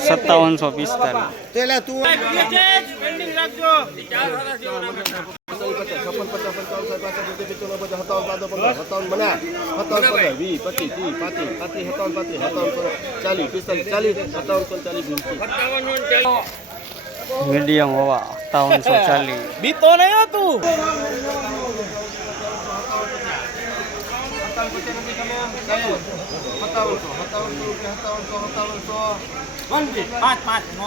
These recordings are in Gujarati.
સત્તાવનસો પિસ્તાલીસ તું મીડિયમ હવા. સત્તાવનસો ચાલીસ બીતો નહીં તું. પાંચ પાંચ નો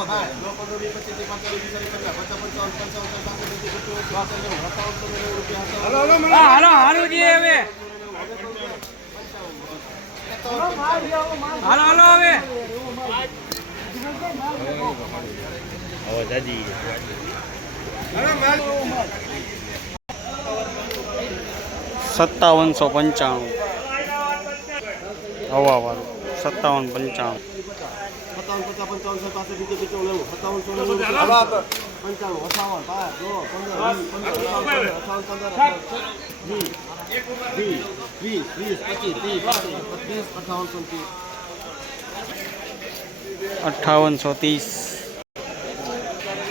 હાલો હાલો જી હવે હવે સત્તાવનસો પંચાણું હવાવાળું સત્તાવન પંચાણું સત્તાવન પચાસ પંચાવન સત્તાસી બીજે બીજો લેવું સત્તાવનસો પંચાણું અઠાવન પાંચ દો પંદર અઠાવન પંદર વીસ વીસ પચીસ ત્રીસ પચીસ અઠાવનસો ત્રીસ અઠાવનસો ત્રીસ છપ્પનસો વીસથી છપ્પન પીડાભાઈ છપ્પન મને છપ્પન છપ્પનસો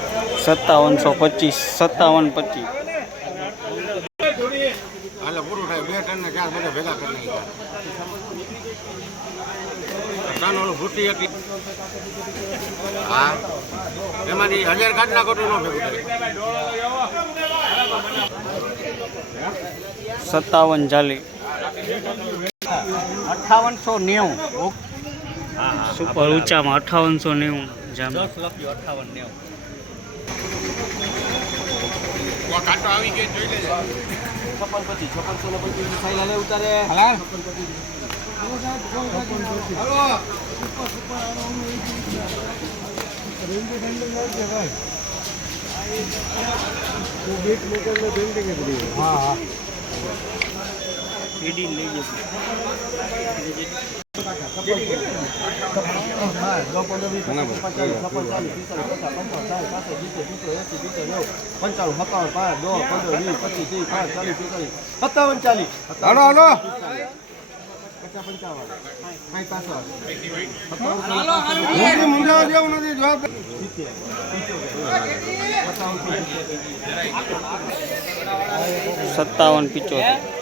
સત્તાવનસો પચીસ સત્તાવન પચીસ. હાલે પૂરું થાય. બે ટન ને બધા ભેગા કરી નાખ્યા. ટન ફૂટી એટલી. એમાંથી હજાર કાઢ નાખો તો ન સત્તાવન ચાલી અઠાવનસો નેવું. સુપર ઊંચામાં અઠાવનસો નેવું જામ. કાંટો આવી ગયો જોઈ લેજો. છપ્પન પચીસ છપ્પનસો ને પચીસ સાઈલા લે ઉતારે પંદર વીસ પચીસ પાંચ ચાલીસ પિસ્તાલીસ સત્તાવન ચાલીસ હાલો હાલો. મૂંઝાવા જેવું નથી જવાબ સત્તાવન પિચોતેર.